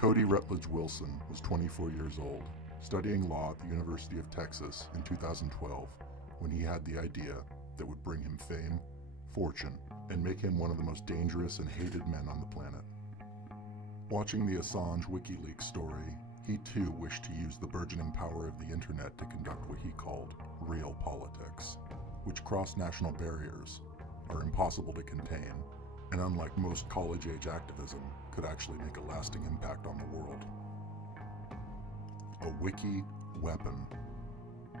Cody Wilson was 24 years old, studying law at the University of Texas in 2012 when he had the idea that would bring him fame, fortune, and make him one of the most dangerous and hated men on the planet. Watching the Assange WikiLeaks story, he too wished to use the burgeoning power of the internet to conduct what he called real politics, which cross national barriers, are impossible to contain, and unlike most college-age activism, could actually make a lasting impact on the world. A wiki weapon.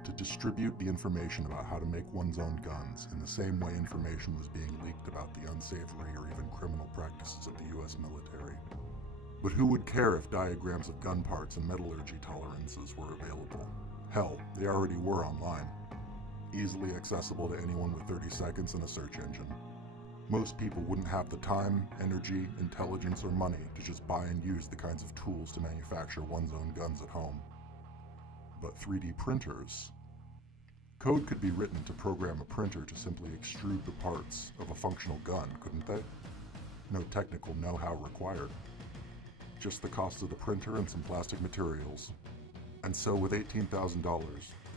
To distribute the information about how to make one's own guns in the same way information was being leaked about the unsavory or even criminal practices of the US military. But who would care if diagrams of gun parts and metallurgy tolerances were available? Hell, they already were online. Easily accessible to anyone with 30 seconds and a search engine. Most people wouldn't have the time, energy, intelligence, or money to just buy and use the kinds of tools to manufacture one's own guns at home. But 3D printers. Code could be written to program a printer to simply extrude the parts of a functional gun, couldn't they? No technical know-how required. Just the cost of the printer and some plastic materials. And so with $18,000,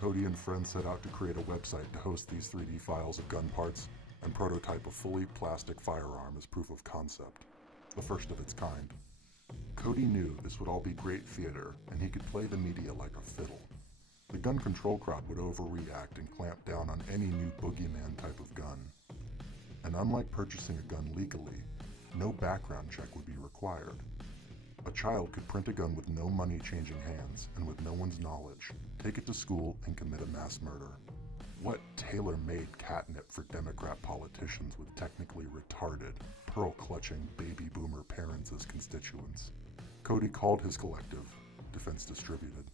Cody and friends set out to create a website to host these 3D files of gun parts and prototype a fully plastic firearm as proof of concept, the first of its kind. Cody knew this would all be great theater, and he could play the media like a fiddle. The gun control crowd would overreact and clamp down on any new boogeyman type of gun. And unlike purchasing a gun legally, no background check would be required. A child could print a gun with no money changing hands and with no one's knowledge, take it to school and commit a mass murder. What tailor-made catnip for Democrat politicians with technically retarded, pearl-clutching baby boomer parents as constituents? Cody called his collective Defense Distributed.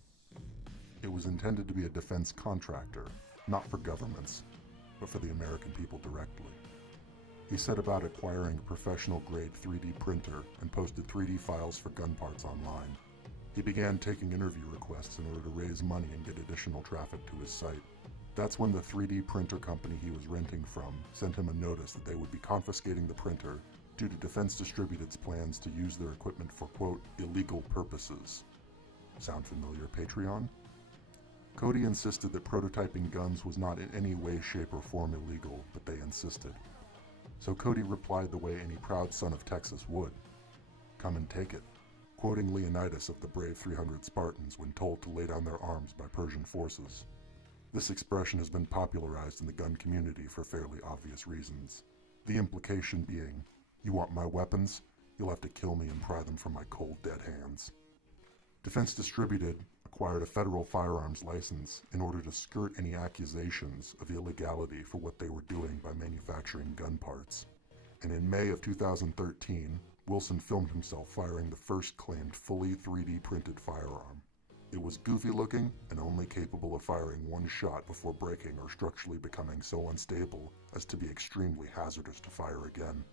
It was intended to be a defense contractor, not for governments, but for the American people directly. He set about acquiring a professional-grade 3D printer and posted 3D files for gun parts online. He began taking interview requests in order to raise money and get additional traffic to his site. That's when the 3D printer company he was renting from sent him a notice that they would be confiscating the printer due to Defense Distributed's plans to use their equipment for, quote, illegal purposes. Sound familiar, Patreon? Cody insisted that prototyping guns was not in any way, shape, or form illegal, but they insisted. So Cody replied the way any proud son of Texas would. Come and take it, quoting Leonidas of the brave 300 Spartans when told to lay down their arms by Persian forces. This expression has been popularized in the gun community for fairly obvious reasons. The implication being, you want my weapons? You'll have to kill me and pry them from my cold, dead hands. Defense Distributed acquired a federal firearms license in order to skirt any accusations of illegality for what they were doing by manufacturing gun parts. And in May of 2013, Wilson filmed himself firing the first claimed fully 3D printed firearm. It was goofy looking and only capable of firing one shot before breaking or structurally becoming so unstable as to be extremely hazardous to fire again.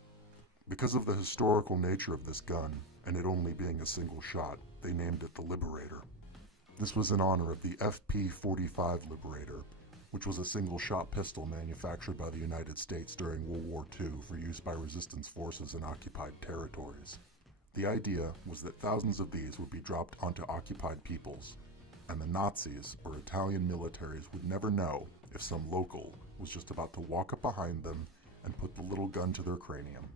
Because of the historical nature of this gun, and it only being a single shot, they named it the Liberator. This was in honor of the FP-45 Liberator, which was a single-shot pistol manufactured by the United States during World War II for use by resistance forces in occupied territories. The idea was that thousands of these would be dropped onto occupied peoples, and the Nazis or Italian militaries would never know if some local was just about to walk up behind them and put the little gun to their cranium.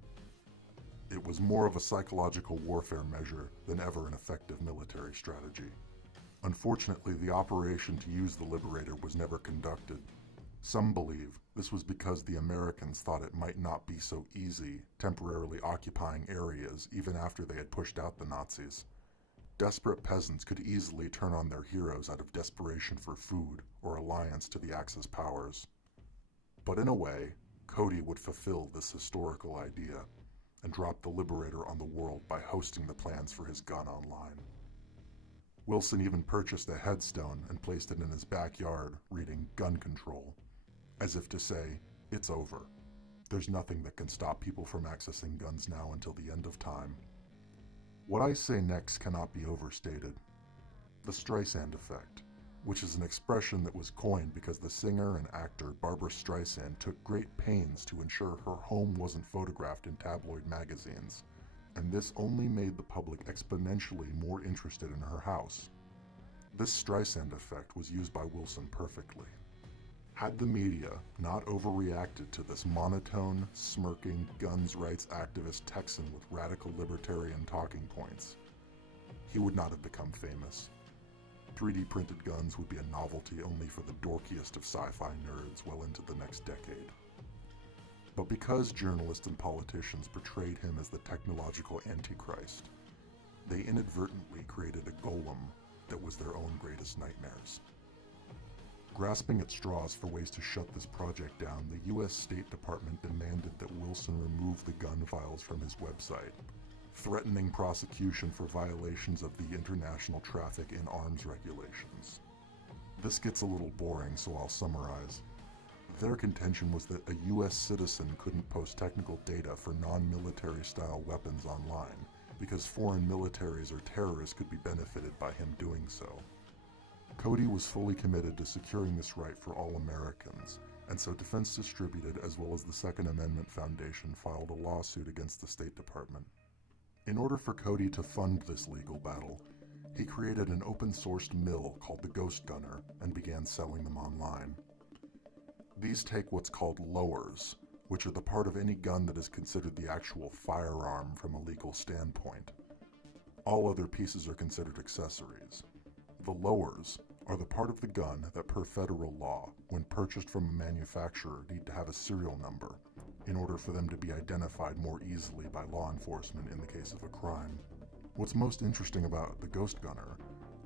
It was more of a psychological warfare measure than ever an effective military strategy. Unfortunately, the operation to use the Liberator was never conducted. Some believe this was because the Americans thought it might not be so easy temporarily occupying areas even after they had pushed out the Nazis. Desperate peasants could easily turn on their heroes out of desperation for food or alliance to the Axis powers. But in a way, Cody would fulfill this historical idea and drop the Liberator on the world by hosting the plans for his gun online. Wilson even purchased a headstone and placed it in his backyard, reading "Gun Control," as if to say, it's over. There's nothing that can stop people from accessing guns now until the end of time. What I say next cannot be overstated. The Streisand effect, which is an expression that was coined because the singer and actor Barbra Streisand took great pains to ensure her home wasn't photographed in tabloid magazines, and this only made the public exponentially more interested in her house. This Streisand effect was used by Wilson perfectly. Had the media not overreacted to this monotone, smirking, guns rights activist Texan with radical libertarian talking points, he would not have become famous. 3D printed guns would be a novelty only for the dorkiest of sci-fi nerds well into the next decade. But because journalists and politicians portrayed him as the technological antichrist, they inadvertently created a golem that was their own greatest nightmares. Grasping at straws for ways to shut this project down, the U.S. State Department demanded that Wilson remove the gun files from his website, threatening prosecution for violations of the International Traffic in Arms regulations. This gets a little boring, so I'll summarize. Their contention was that a U.S. citizen couldn't post technical data for non-military style weapons online because foreign militaries or terrorists could be benefited by him doing so. Cody was fully committed to securing this right for all Americans, and so Defense Distributed as well as the Second Amendment Foundation filed a lawsuit against the State Department. In order for Cody to fund this legal battle, he created an open-sourced mill called the Ghost Gunner and began selling them online. These take what's called lowers, which are the part of any gun that is considered the actual firearm from a legal standpoint. All other pieces are considered accessories. The lowers are the part of the gun that per federal law, when purchased from a manufacturer, need to have a serial number in order for them to be identified more easily by law enforcement in the case of a crime. What's most interesting about the Ghost Gunner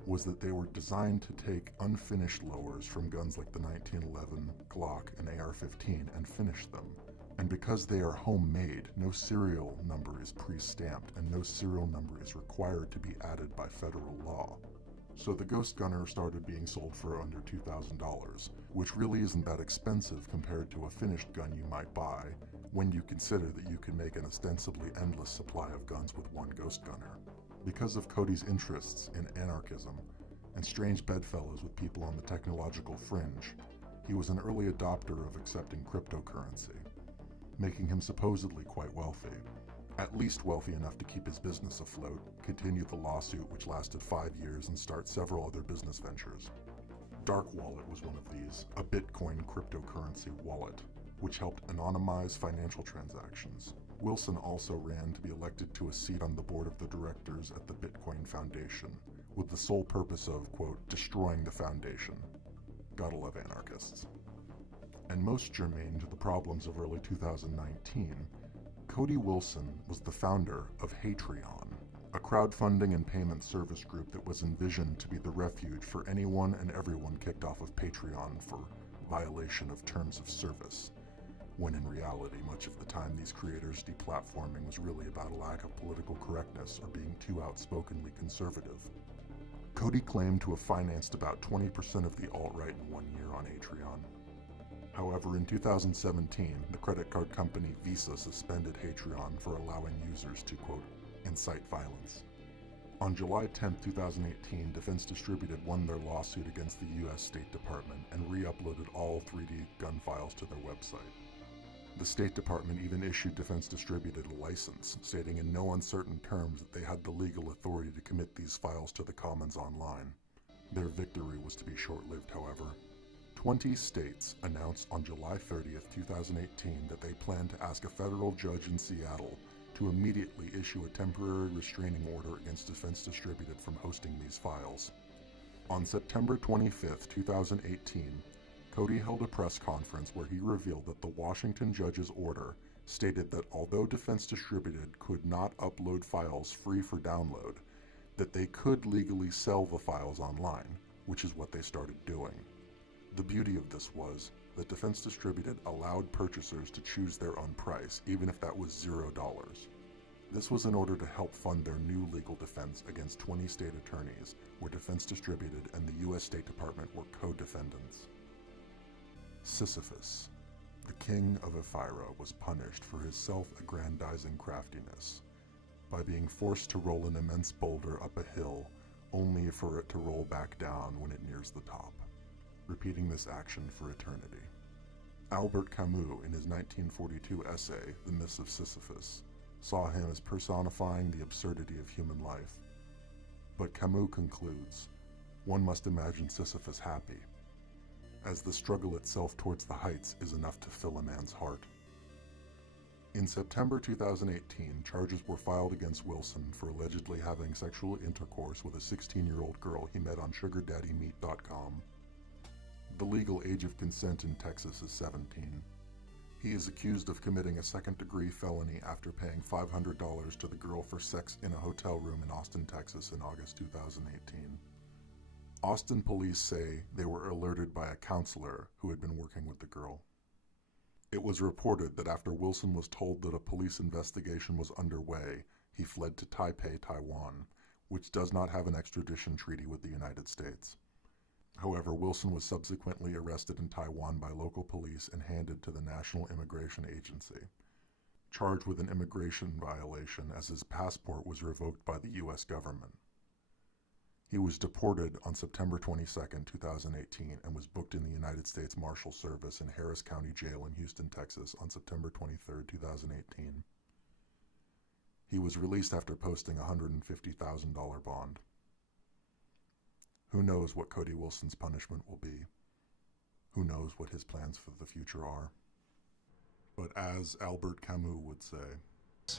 was that they were designed to take unfinished lowers from guns like the 1911 Glock and AR-15 and finish them. And because they are homemade, no serial number is pre-stamped and no serial number is required to be added by federal law. So the Ghost Gunner started being sold for under $2,000, which really isn't that expensive compared to a finished gun you might buy when you consider that you can make an ostensibly endless supply of guns with one Ghost Gunner. Because of Cody's interests in anarchism and strange bedfellows with people on the technological fringe, he was an early adopter of accepting cryptocurrency, making him supposedly quite wealthy. At least wealthy enough to keep his business afloat, continue the lawsuit which lasted 5 years, and start several other business ventures. Dark Wallet was one of these, a Bitcoin cryptocurrency wallet, which helped anonymize financial transactions. Wilson also ran to be elected to a seat on the board of the directors at the Bitcoin Foundation, with the sole purpose of, quote, destroying the foundation. Gotta love anarchists. And most germane to the problems of early 2019, Cody Wilson was the founder of Hatreon, a crowdfunding and payment service group that was envisioned to be the refuge for anyone and everyone kicked off of Patreon for violation of terms of service, when in reality, much of the time these creators' deplatforming was really about a lack of political correctness or being too outspokenly conservative. Cody claimed to have financed about 20% of the alt-right in 1 year on Hatreon. However, in 2017, the credit card company Visa suspended Hatreon for allowing users to, quote, incite violence. On July 10, 2018, Defense Distributed won their lawsuit against the U.S. State Department and re-uploaded all 3D gun files to their website. The State Department even issued Defense Distributed a license, stating in no uncertain terms that they had the legal authority to commit these files to the commons online. Their victory was to be short-lived, however. 20 states announced on July 30th, 2018 that they plan to ask a federal judge in Seattle to immediately issue a temporary restraining order against Defense Distributed from hosting these files. On September 25th, 2018, Cody held a press conference where he revealed that the Washington judge's order stated that although Defense Distributed could not upload files free for download, that they could legally sell the files online, which is what they started doing. The beauty of this was that Defense Distributed allowed purchasers to choose their own price, even if that was $0. This was in order to help fund their new legal defense against 20 state attorneys, where Defense Distributed and the U.S. State Department were co-defendants. Sisyphus, the king of Ephyra, was punished for his self-aggrandizing craftiness by being forced to roll an immense boulder up a hill, only for it to roll back down when it nears the top, repeating this action for eternity. Albert Camus, in his 1942 essay, The Myths of Sisyphus, saw him as personifying the absurdity of human life. But Camus concludes, one must imagine Sisyphus happy, as the struggle itself towards the heights is enough to fill a man's heart. In September 2018, charges were filed against Wilson for allegedly having sexual intercourse with a 16-year-old girl he met on SugarDaddyMeet.com. The legal age of consent in Texas is 17. He is accused of committing a second-degree felony after paying $500 to the girl for sex in a hotel room in Austin, Texas in August 2018. Austin police say they were alerted by a counselor who had been working with the girl. It was reported that after Wilson was told that a police investigation was underway, he fled to Taipei, Taiwan, which does not have an extradition treaty with the United States. However, Wilson was subsequently arrested in Taiwan by local police and handed to the National Immigration Agency, charged with an immigration violation as his passport was revoked by the U.S. government. He was deported on September 22, 2018, and was booked in the United States Marshal Service in Harris County Jail in Houston, Texas on September 23, 2018. He was released after posting a $150,000 bond. Who knows what Cody Wilson's punishment will be? Who knows what his plans for the future are? But as Albert Camus would say,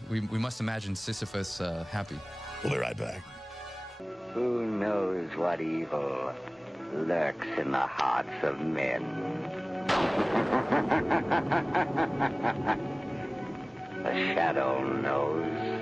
we must imagine Sisyphus happy. We'll be right back. Who knows what evil lurks in the hearts of men? The shadow knows.